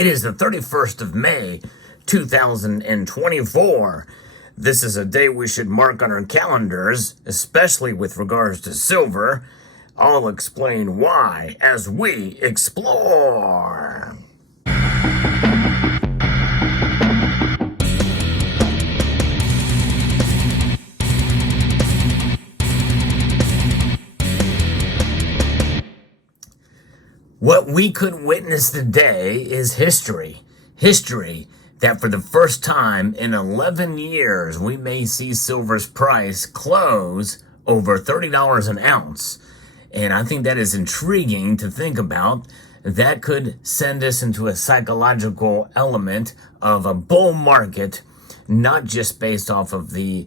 It is the 31st of May, 2024. This is a day we should mark on our calendars, especially with regards to silver. I'll explain why as we explore. What we could witness today is history. History that for the first time in 11 years, we may see silver's price close over $30 an ounce. And I think that is intriguing to think about. That could send us into a psychological element of a bull market, not just based off of the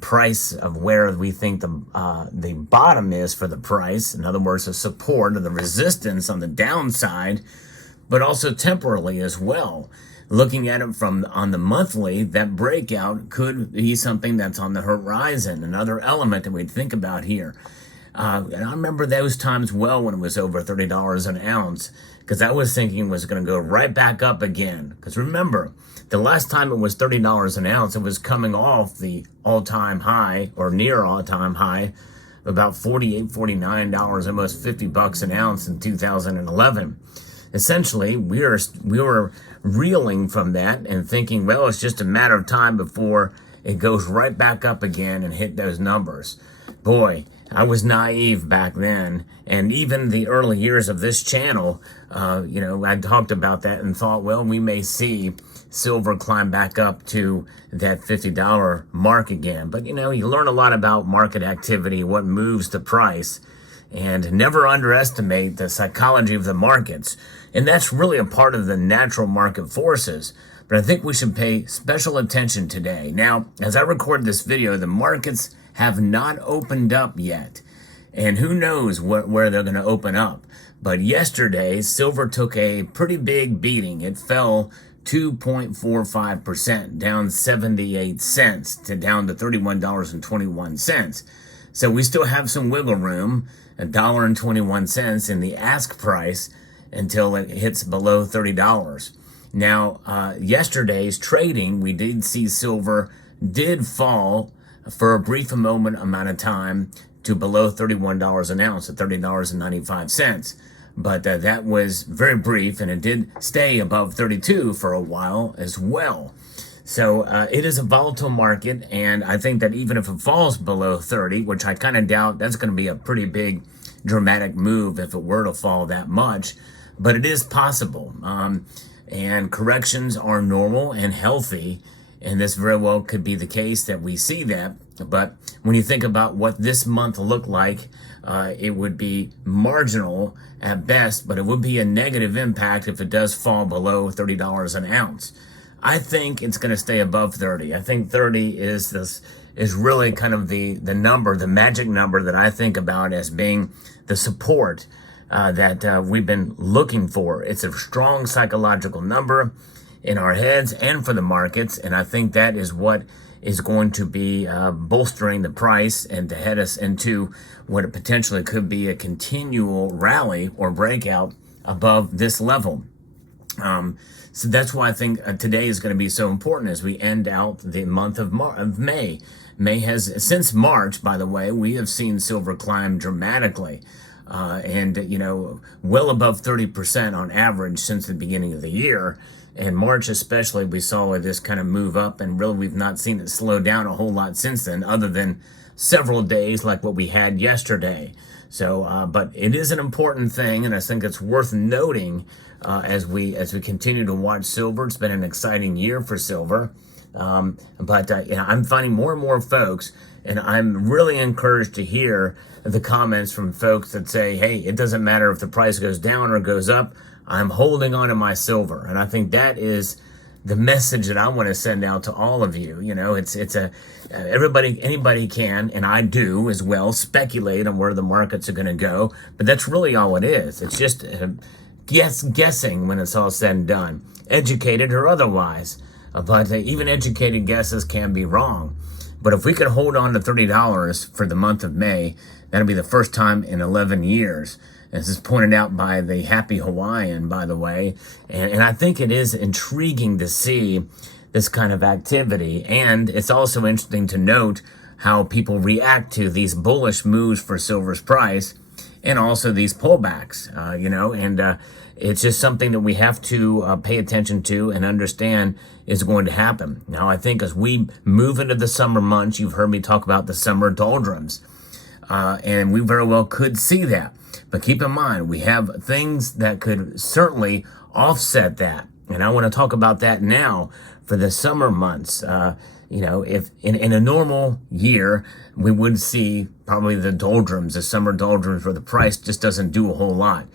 price of where we think the bottom is for the price. In other words, the support or the resistance on the downside, but also temporally as well. Looking at it on the monthly, that breakout could be something that's on the horizon, another element that we'd think about here. And I remember those times well when it was over $30 an ounce, because I was thinking it was going to go right back up again. Because remember, the last time it was $30 an ounce, it was coming off the all-time high or near all-time high, about $48, $49, almost $50 an ounce in 2011. Essentially, we were reeling from that and thinking, well, it's just a matter of time before it goes right back up again and hit those numbers. Boy, I was naive back then, and even the early years of this channel, I talked about that and thought, well, we may see silver climb back up to that $50 mark again. But, you learn a lot about market activity, what moves the price, and never underestimate the psychology of the markets. And that's really a part of the natural market forces. But I think we should pay special attention today. Now, as I record this video, the markets have not opened up yet. And who knows where they're going to open up. But yesterday, silver took a pretty big beating. It fell 2.45%, down 78 cents to down to $31.21. So we still have some wiggle room, $1.21 in the ask price until it hits below $30. Now, yesterday's trading, we did see silver did fall for a brief amount of time to below $31 an ounce at $30.95. But that was very brief, and it did stay above 32 for a while as well. So it is a volatile market, and I think that even if it falls below 30, which I kind of doubt, that's going to be a pretty big dramatic move if it were to fall that much, but it is possible. And corrections are normal and healthy, and this very well could be the case that we see that. But when you think about what this month looked like, it would be marginal at best, but it would be a negative impact if it does fall below $30 an ounce. I think it's going to stay above 30. I think 30 is really kind of the number, the magic number that I think about as being the support that we've been looking for. It's a strong psychological number in our heads and for the markets, and I think that is what is going to be bolstering the price and to head us into what potentially could be a continual rally or breakout above this level. So that's why I think today is going to be so important as we end out the month of May. May has, since March, by the way, we have seen silver climb dramatically. And well above 30% on average since the beginning of the year. In March especially, we saw this kind of move up, and really we've not seen it slow down a whole lot since then, other than several days like what we had yesterday. So, but it is an important thing, and I think it's worth noting as we continue to watch silver. It's been an exciting year for silver. But I'm finding more and more folks, and I'm really encouraged to hear the comments from folks that say, hey, it doesn't matter if the price goes down or goes up, I'm holding on to my silver. And I think that is the message that I want to send out to all of you. Anybody can, and I do as well, speculate on where the markets are going to go, but that's really all it is. It's just guessing when it's all said and done, educated or otherwise. But even educated guesses can be wrong. But if we could hold on to $30 for the month of May, that'll be the first time in 11 years This is pointed out by the Happy Hawaiian, by the way. And I think it is intriguing to see this kind of activity. And it's also interesting to note how people react to these bullish moves for silver's price and also these pullbacks, and it's just something that we have to pay attention to and understand is going to happen. Now, I think as we move into the summer months, you've heard me talk about the summer doldrums, and we very well could see that. But keep in mind, we have things that could certainly offset that. And I want to talk about that now for the summer months. If in a normal year, we would see probably the doldrums, the summer doldrums, where the price just doesn't do a whole lot.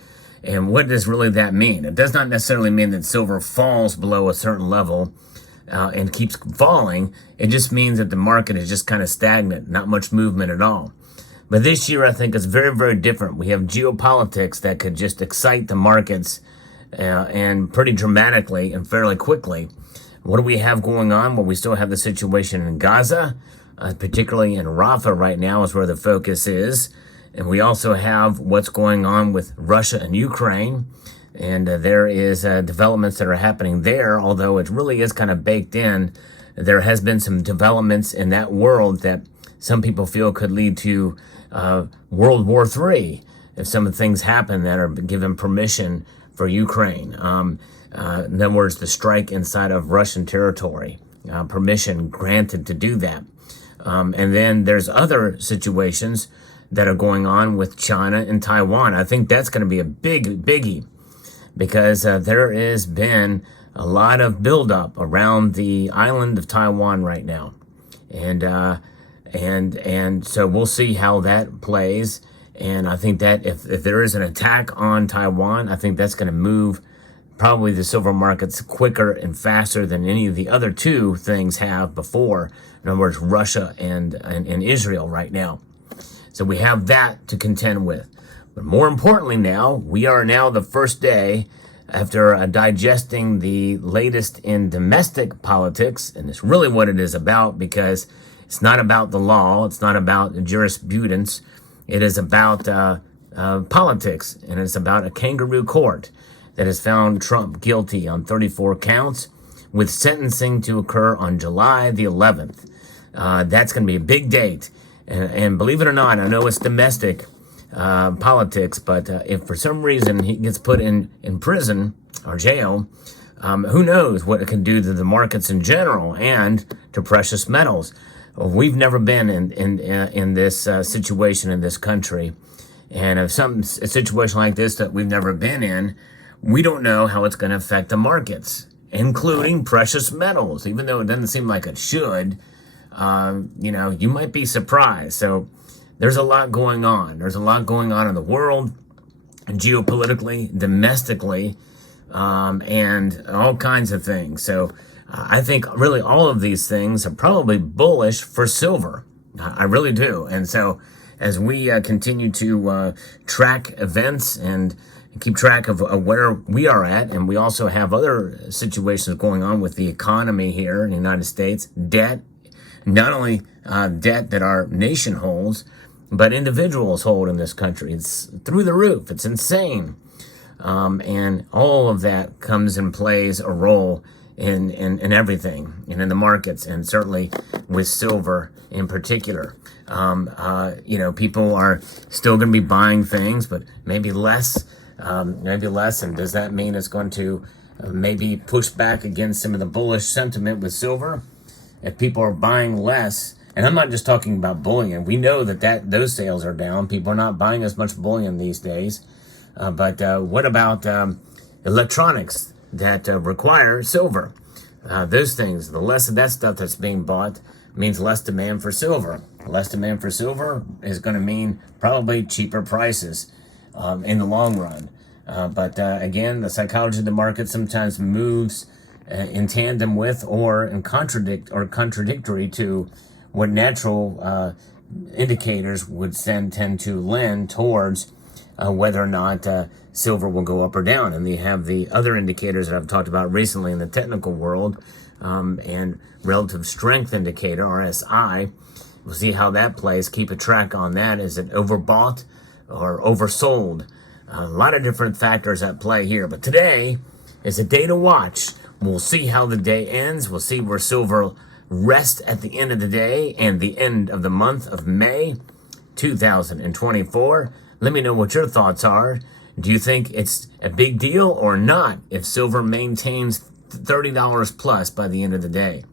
And what does really that mean? It does not necessarily mean that silver falls below a certain level and keeps falling. It just means that the market is just kind of stagnant, not much movement at all. But this year, I think it's very, very different. We have geopolitics that could just excite the markets and pretty dramatically and fairly quickly. What do we have going on? Well, we still have the situation in Gaza, particularly in Rafah right now is where the focus is. And we also have what's going on with Russia and Ukraine. And there is developments that are happening there, although it really is kind of baked in. There has been some developments in that world that some people feel could lead to World War III if some of the things happen that are given permission for Ukraine. In other words, the strike inside of Russian territory, permission granted to do that. And then there's other situations that are going on with China and Taiwan. I think that's going to be a biggie because there has been a lot of buildup around the island of Taiwan right now. And so we'll see how that plays. And I think that if there is an attack on Taiwan, I think that's going to move probably the silver markets quicker and faster than any of the other two things have before. In other words, Russia and Israel right now. So we have that to contend with. But more importantly now, we are now the first day after digesting the latest in domestic politics. And it's really what it is about, because it's not about the law. It's not about jurisprudence. It is about politics. And it's about a kangaroo court that has found Trump guilty on 34 counts with sentencing to occur on July the 11th. That's going to be a big date. And believe it or not, I know it's domestic politics, but if for some reason he gets put in prison or jail, who knows what it can do to the markets in general and to precious metals. We've never been in this situation in this country. And if a situation like this that we've never been in, we don't know how it's going to affect the markets, including precious metals, even though it doesn't seem like it should. You might be surprised. So there's a lot going on. There's a lot going on in the world, geopolitically, domestically, and all kinds of things. So I think really all of these things are probably bullish for silver. I really do. And so as we continue to track events and keep track of where we are at, and we also have other situations going on with the economy here in the United States, debt, not only debt that our nation holds, but individuals hold in this country. It's through the roof. It's insane. And all of that comes and plays a role in everything and in the markets, and certainly with silver in particular. People are still going to be buying things, but maybe less. And does that mean it's going to maybe push back against some of the bullish sentiment with silver? If people are buying less, and I'm not just talking about bullion. We know that those sales are down. People are not buying as much bullion these days. But what about electronics that require silver? Those things, the less of that stuff that's being bought means less demand for silver. Less demand for silver is going to mean probably cheaper prices in the long run. But again, the psychology of the market sometimes moves in tandem with or in contradictory to what natural indicators would tend to lend towards whether or not silver will go up or down. And they have the other indicators that I've talked about recently in the technical world, and relative strength indicator, RSI. We'll see how that plays. Keep a track on that. Is it overbought or oversold? A lot of different factors at play here. But today is a day to watch. We'll see how the day ends. We'll see where silver rests at the end of the day and the end of the month of May 2024. Let me know what your thoughts are. Do you think it's a big deal or not if silver maintains $30 plus by the end of the day?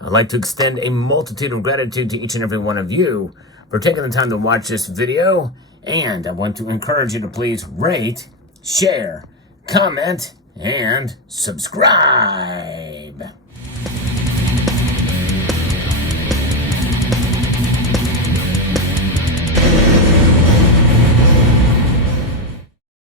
I'd like to extend a multitude of gratitude to each and every one of you for taking the time to watch this video. And I want to encourage you to please rate, share, comment, and subscribe.